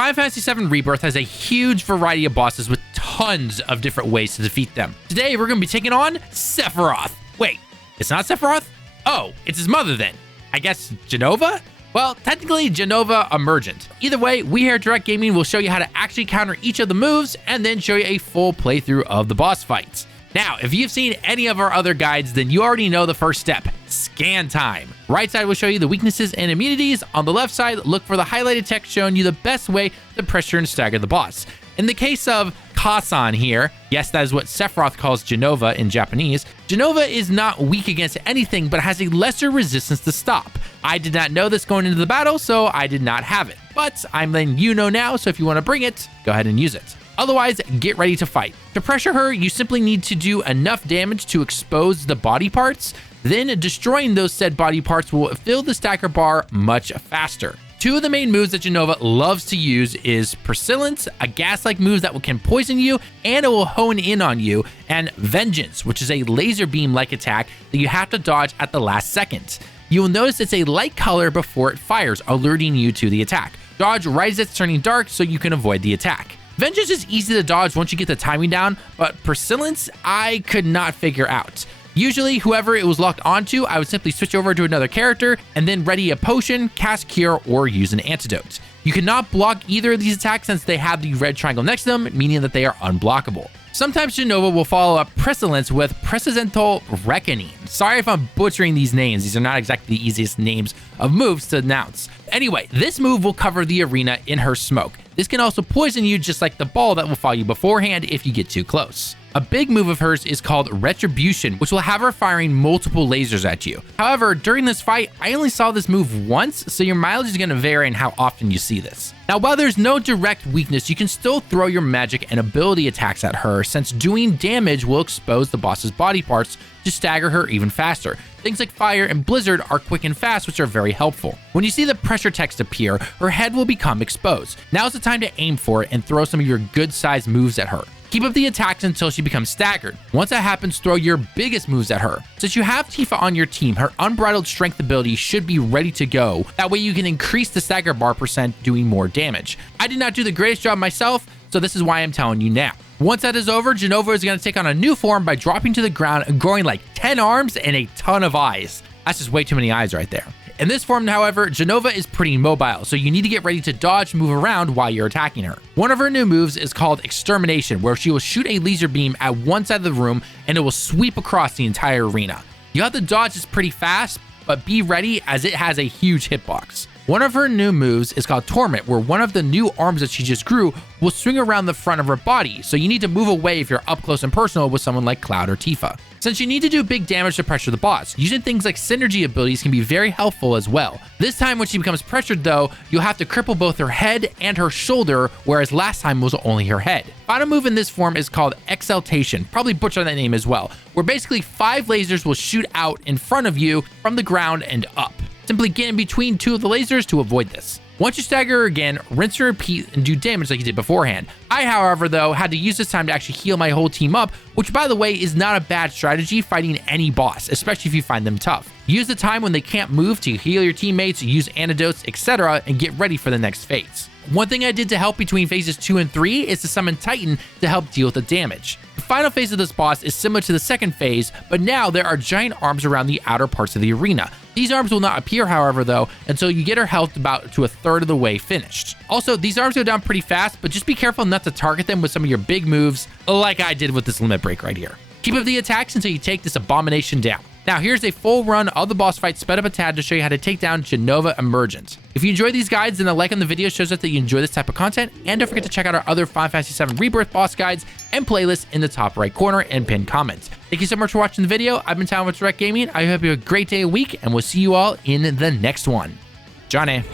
Final Fantasy VII Rebirth has a huge variety of bosses with tons of different ways to defeat them. Today, we're going to be taking on Sephiroth. Wait, it's not Sephiroth? Oh, it's his mother then. I guess Jenova? Well, technically Jenova Emergent. Either way, we here at Direct Gaming will show you how to actually counter each of the moves and then show you a full playthrough of the boss fights. Now, if you've seen any of our other guides, then you already know the first step, scan time. Right side will show you the weaknesses and immunities. On the left side, look for the highlighted text showing you the best way to pressure and stagger the boss. In the case of Kasan here, yes, that is what Sephiroth calls Jenova in Japanese, Jenova is not weak against anything, but has a lesser resistance to stop. I did not know this going into the battle, so I did not have it. But I'm letting you know now, so if you want to bring it, go ahead and use it. Otherwise, get ready to fight. To pressure her, you simply need to do enough damage to expose the body parts, then destroying those said body parts will fill the stacker bar much faster. Two of the main moves that Jenova loves to use is Persistence, a gas-like move that can poison you and it will hone in on you, and Vengeance, which is a laser beam-like attack that you have to dodge at the last second. You will notice it's a light color before it fires, alerting you to the attack. Dodge right as it's turning dark so you can avoid the attack. Vengeance is easy to dodge once you get the timing down, but Persistence I could not figure out. Usually, whoever it was locked onto, I would simply switch over to another character and then ready a potion, cast Cure, or use an antidote. You cannot block either of these attacks since they have the red triangle next to them, meaning that they are unblockable. Sometimes Jenova will follow up Persistence with Precedental Reckoning. Sorry if I'm butchering these names, these are not exactly the easiest names of moves to announce. Anyway, this move will cover the arena in her smoke. This can also poison you just like the ball that will follow you beforehand if you get too close. A big move of hers is called Retribution, which will have her firing multiple lasers at you. However, during this fight, I only saw this move once, so your mileage is going to vary in how often you see this. Now, while there's no direct weakness, you can still throw your magic and ability attacks at her, since doing damage will expose the boss's body parts to stagger her even faster. Things like Fire and Blizzard are quick and fast, which are very helpful. When you see the pressure text appear, her head will become exposed. Now's the time to aim for it and throw some of your good-sized moves at her. Keep up the attacks until she becomes staggered. Once that happens, throw your biggest moves at her. Since you have Tifa on your team, her unbridled strength ability should be ready to go. That way you can increase the stagger bar percent doing more damage. I did not do the greatest job myself, so this is why I'm telling you now. Once that is over, Jenova is going to take on a new form by dropping to the ground and growing like 10 arms and a ton of eyes. That's just way too many eyes right there. In this form, however, Jenova is pretty mobile, so you need to get ready to dodge and move around while you're attacking her. One of her new moves is called Extermination, where she will shoot a laser beam at one side of the room and it will sweep across the entire arena. You have to dodge this pretty fast, but be ready as it has a huge hitbox. One of her new moves is called Torment, where one of the new arms that she just grew will swing around the front of her body, so you need to move away if you're up close and personal with someone like Cloud or Tifa. Since you need to do big damage to pressure the boss, using things like synergy abilities can be very helpful as well. This time when she becomes pressured though, you'll have to cripple both her head and her shoulder, whereas last time was only her head. Final move in this form is called Exaltation, probably butchered that name as well, where basically 5 lasers will shoot out in front of you from the ground and up. Simply get in between 2 of the lasers to avoid this. Once you stagger her again, rinse and repeat and do damage like you did beforehand. I, however, though, had to use this time to actually heal my whole team up, which by the way is not a bad strategy fighting any boss, especially if you find them tough. Use the time when they can't move to heal your teammates, use antidotes, etc., and get ready for the next phase. One thing I did to help between phases 2 and 3 is to summon Titan to help deal with the damage. The final phase of this boss is similar to the second phase, but now there are giant arms around the outer parts of the arena. These arms will not appear, however, though, until you get her health about to a third of the way finished. Also, these arms go down pretty fast, but just be careful not to target them with some of your big moves, like I did with this limit break right here. Keep up the attacks until you take this abomination down. Now here's a full run of the boss fight sped up a tad to show you how to take down Jenova Emergent. If you enjoy these guides, then a like on the video shows us that you enjoy this type of content, and don't forget to check out our other Final Fantasy VII Rebirth boss guides and playlists in the top right corner and pinned comments. Thank you so much for watching the video. I've been Talon with Direct Gaming. I hope you have a great day and week, and we'll see you all in the next one. Johnny.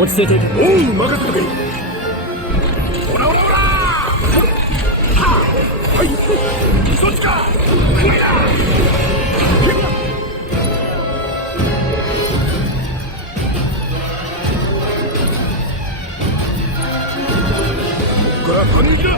落ち着いていけ。おう、任せとけ。ほらほらほら。はい、そっちか。ここから反撃だ。